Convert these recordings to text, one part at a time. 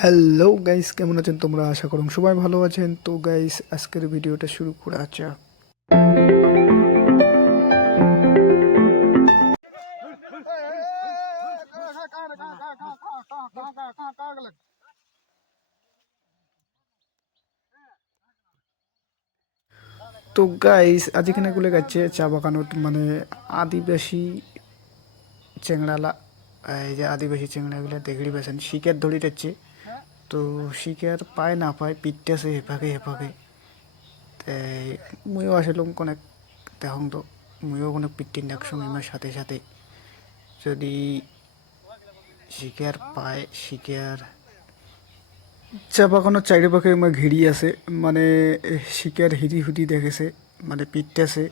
Hello guys কেমন আছেন তোমরা? আশা করুন সবাই ভালো আছেন। তো গাইস আজকের ভিডিওটা শুরু করা যাক। তো গাইস আজ এখানে গুলে গেছে চা বাগানত মানে আদিবাসী চেংড়ালা এই যে আদিবাসী চেংড়াগুলো দেখলি পেয়েছেন শিকার ধরি যাচ্ছে তো শিকার পায় না পায়, পিটতেছে হেফাকে হেফাকে তাই ময়ও আসলাম কোনেক দেখুন তো ময়ও কোনেক পিটিন একসঙ্গে আমার সাথে সাথে। যদি শিকার পায় শিকার চা বাগানোর চারিপাশে আমার ঘিরি আছে মানে শিকার হিদি হুদি দেখেছে মানে পিটতেছে।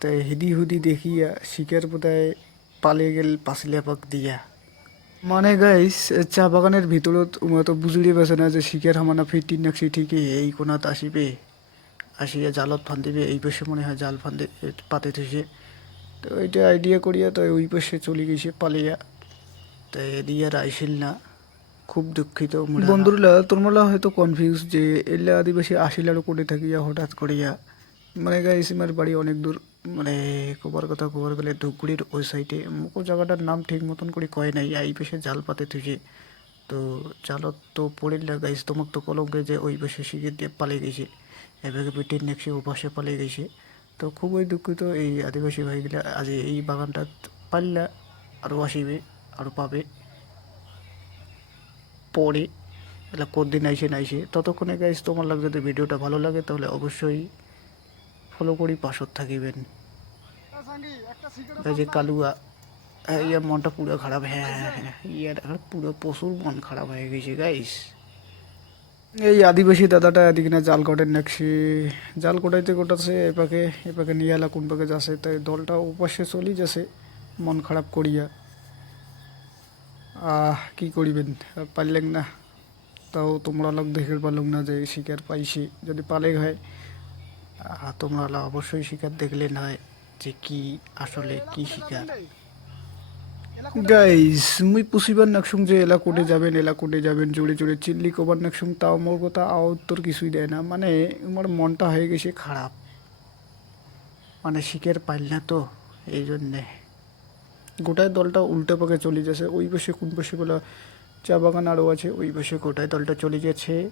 তাই হিদি হুদি দেখিয়া শিকার বোধহয় পালিয়ে গেল পাঁচিলা পাক দিয়া। মানে গাইস চা বাগানের ভিতৰত মই তো বুজিয়ে পাইছে না যে শিকার হামানা ফিটি নাকছি ঠিকই এই কোণাত আসিবে। আসিয়া জালত ফান্দিবে, এই পাশে মনে হয় জাল ফান্দি পাতে থৈছে তো ওইটা আইডিয়া করিয়া তো ওই পাশে চলে গেছে পালিয়া। তাই এদিকে আর আইসিল না, খুব দুঃখিত বন্ধুরা তোমরা হয়তো কনফিউজ যে এলা আদিবাসী আসিলারও করে থাকিয়া হঠাৎ করিয়া। মানে গাইস আমার বাড়ি অনেক দূর। মানে কবার কথা কবার গেলে ধুপগুড়ির ওই সাইডে মুখো জায়গাটার নাম ঠিক মতন করে কয় নাই, এই পাশে জাল পাতে থুছে তো জালত তো পড়িল গাইস তোমাক তো কলঙ্কে যে ওই পাশে শিখে দিয়ে পালিয়ে গেছে। এভাবে পিটির নেক্সে ও পাশে পালিয়ে গেছে। তো খুবই দুঃখিত এই আদিবাসী ভাইগুলা, আজ এই বাগানটা পারলা আরও আসিবে আরও পাবে। পরে, এলা কদিন আইসে নাইসে ততক্ষণে গাইস তোমার লাগে যদি ভিডিওটা ভালো লাগে, তাহলে অবশ্যই ফলো করি পাশত থাকিবেন। যে কালুয়া হ্যাঁ ইয়ার মনটা পুরো খারাপ হ্যাঁ হ্যাঁ হ্যাঁ ইয়ার এখন পুরো প্রচুর মন খারাপ হয়ে গেছে গাইস এই আদিবাসী দাদাটা এদিকে না জাল কটেন নাকছি জাল কটাইতে কোটাছে এপাকে এপাকে নিয়ে এলা, কোন পাকে যাচ্ছে, তাই দলটা উপাসে চলি যাচ্ছে, মন খারাপ করিয়া। আহ, কি করিবেন? পারলেন না। তাও তোমরা লোক দেখে পারলাম না যে শিকার পাইছি। যদি পালে হয় তোমরা অবশ্যই শিকার দেখলেন হয়। যে কি আসলে কি শিকার? গাইস মুই পুষিবার নাকসুং যে এলা কোটে যাবেন, এলা কোটে যাবেন, জোরে জোরে চিল্লি কবার নাকসুং, তাও মোর কথা আও উত্তর কিছুই দেয় না। মানে আমার মনটা হয়ে গেছে খারাপ। মানে শিকার পাইল না তো, এই জন্যে। গোটায় দলটা উল্টো পাকে চলে যাচ্ছে, ওই পাশে কোন বসে বলা, চা বাগান আরও আছে, ওই পাশে গোটায় দলটা চলে যাচ্ছে।